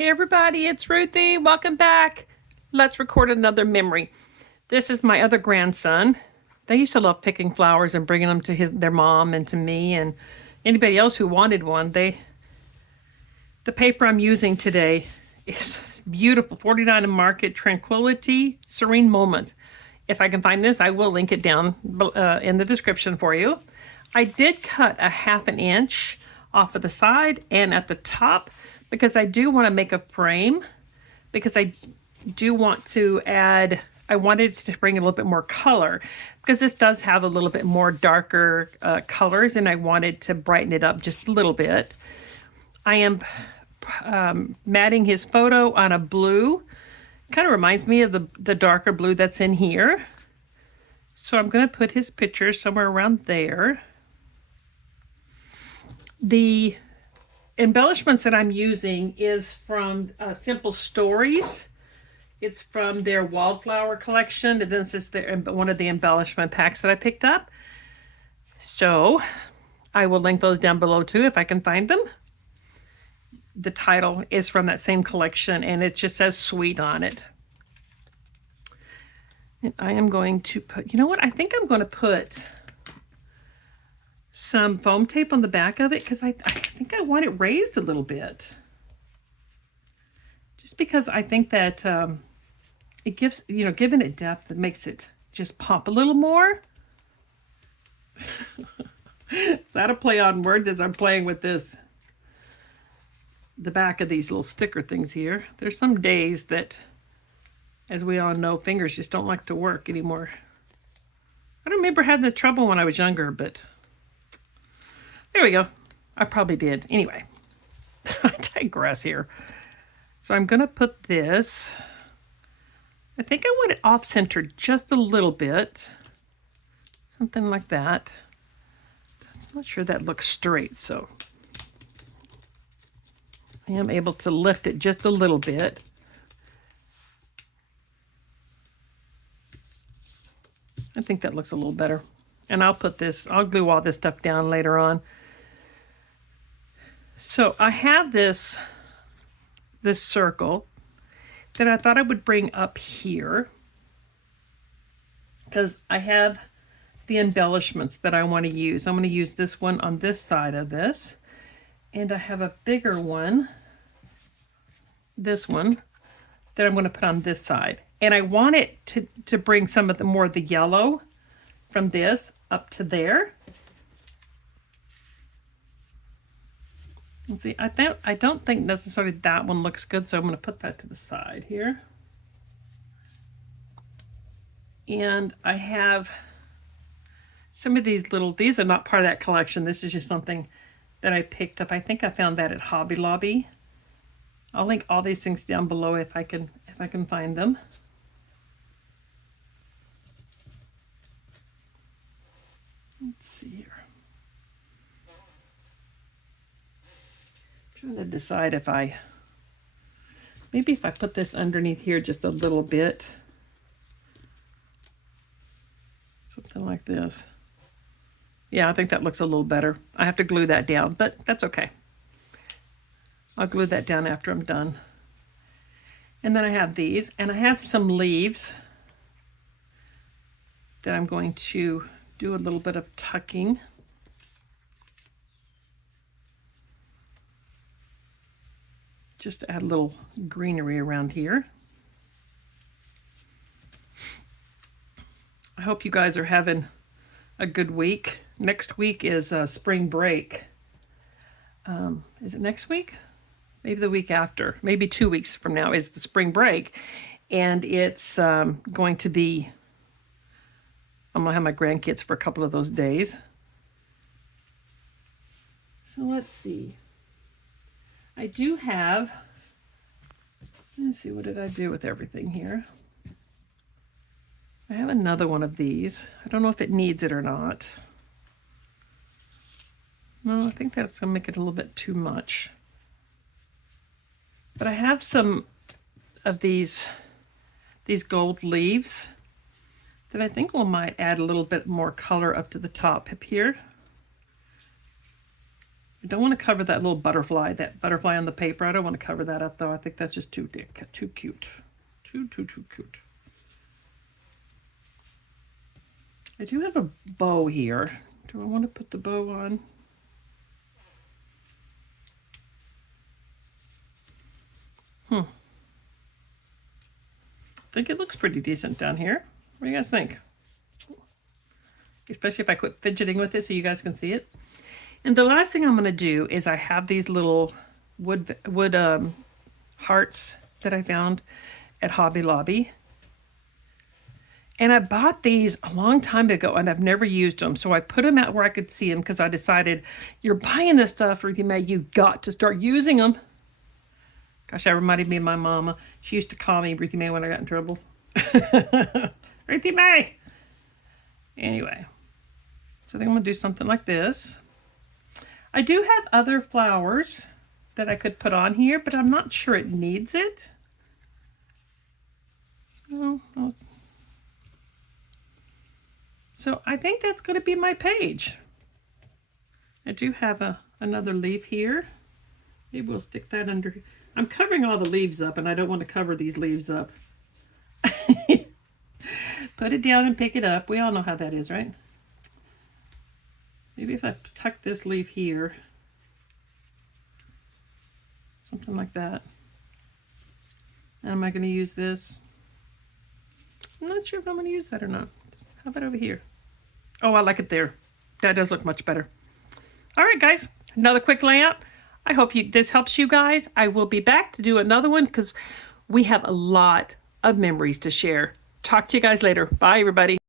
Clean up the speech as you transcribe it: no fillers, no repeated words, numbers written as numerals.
Hey everybody, it's Ruthie. Welcome back. Let's record another memory. This is my other grandson. They used to love picking flowers and bringing them to their mom and to me and anybody else who wanted one. The paper I'm using today is beautiful. 49 in Market, Tranquility, Serene Moments. If I can find this, I will link it down in the description for you. I did cut a 1/2 inch off of the side and at the top because I do want to make a frame, because I do want to add, I wanted to bring a little bit more color because this does have a little bit more darker colors, and I wanted to brighten it up just a little bit. I am matting his photo on a blue. Kind of reminds me of the darker blue that's in here. So I'm going to put his picture somewhere around there. The embellishments that I'm using is from Simple Stories. It's from their wildflower collection. And this is one of the embellishment packs that I picked up. So I will link those down below too if I can find them. The title is from that same collection and it just says sweet on it. And I am going to put, you know what? I think I'm going to put some foam tape on the back of it because I think I want it raised a little bit. Just because I think that it gives, given it depth, it makes it just pop a little more. Is that a play on words as I'm playing with this? The back of these little sticker things here. There's some days that, as we all know, fingers just don't like to work anymore. I don't remember having this trouble when I was younger, but there we go. I probably did. Anyway, I digress here. So I'm going to put this, I think I want it off-centered just a little bit. Something like that. I'm not sure that looks straight, so I am able to lift it just a little bit. I think that looks a little better. And I'll glue all this stuff down later on. So I have this circle that I thought I would bring up here because I have the embellishments that I want to use. I'm going to use this one on this side of this, and I have a bigger one, this one, that I'm going to put on this side. And I want it to bring some of the more of the yellow from this up to there. See, I don't think necessarily that one looks good, so I'm going to put that to the side here. And I have some of these are not part of that collection. This is just something that I picked up. I think I found that at Hobby Lobby. I'll link all these things down below if I can find them. Let's see here. I'm trying to decide if maybe if I put this underneath here just a little bit. Something like this. Yeah, I think that looks a little better. I have to glue that down, but that's okay. I'll glue that down after I'm done. And then I have these, and I have some leaves that I'm going to do a little bit of tucking. Just to add a little greenery around here. I hope you guys are having a good week. Next week is spring break. Is it next week? Maybe the week after. Maybe 2 weeks from now is the spring break. And it's going to be, I'm going to have my grandkids for a couple of those days. So let's see. I do have, let's see, what did I do with everything here? I have another one of these. I don't know if it needs it or not. No, I think that's going to make it a little bit too much. But I have some of these gold leaves that I think might add a little bit more color up to the top here. I don't want to cover that little butterfly, on the paper. I don't want to cover that up though. I think that's just too cute. Too cute. I do have a bow here. Do I want to put the bow on? I think it looks pretty decent down here. What do you guys think? Especially if I quit fidgeting with it so you guys can see it. And the last thing I'm going to do is I have these little wood hearts that I found at Hobby Lobby. And I bought these a long time ago and I've never used them. So I put them out where I could see them because I decided, you're buying this stuff, Ruthie Mae, you got to start using them. Gosh, that reminded me of my mama. She used to call me Ruthie Mae when I got in trouble. Ruthie Mae! Anyway, so I think I'm going to do something like this. I do have other flowers that I could put on here, but I'm not sure it needs it. Oh, so I think that's going to be my page. I do have another leaf here. Maybe we'll stick that under. I'm covering all the leaves up and I don't want to cover these leaves up. Put it down and pick it up. We all know how that is, right? Maybe if I tuck this leaf here, something like that. And am I going to use this? I'm not sure if I'm going to use that or not. How about over here? Oh, I like it there. That does look much better. All right, guys, another quick layout. I hope this helps you guys. I will be back to do another one because we have a lot of memories to share. Talk to you guys later. Bye, everybody.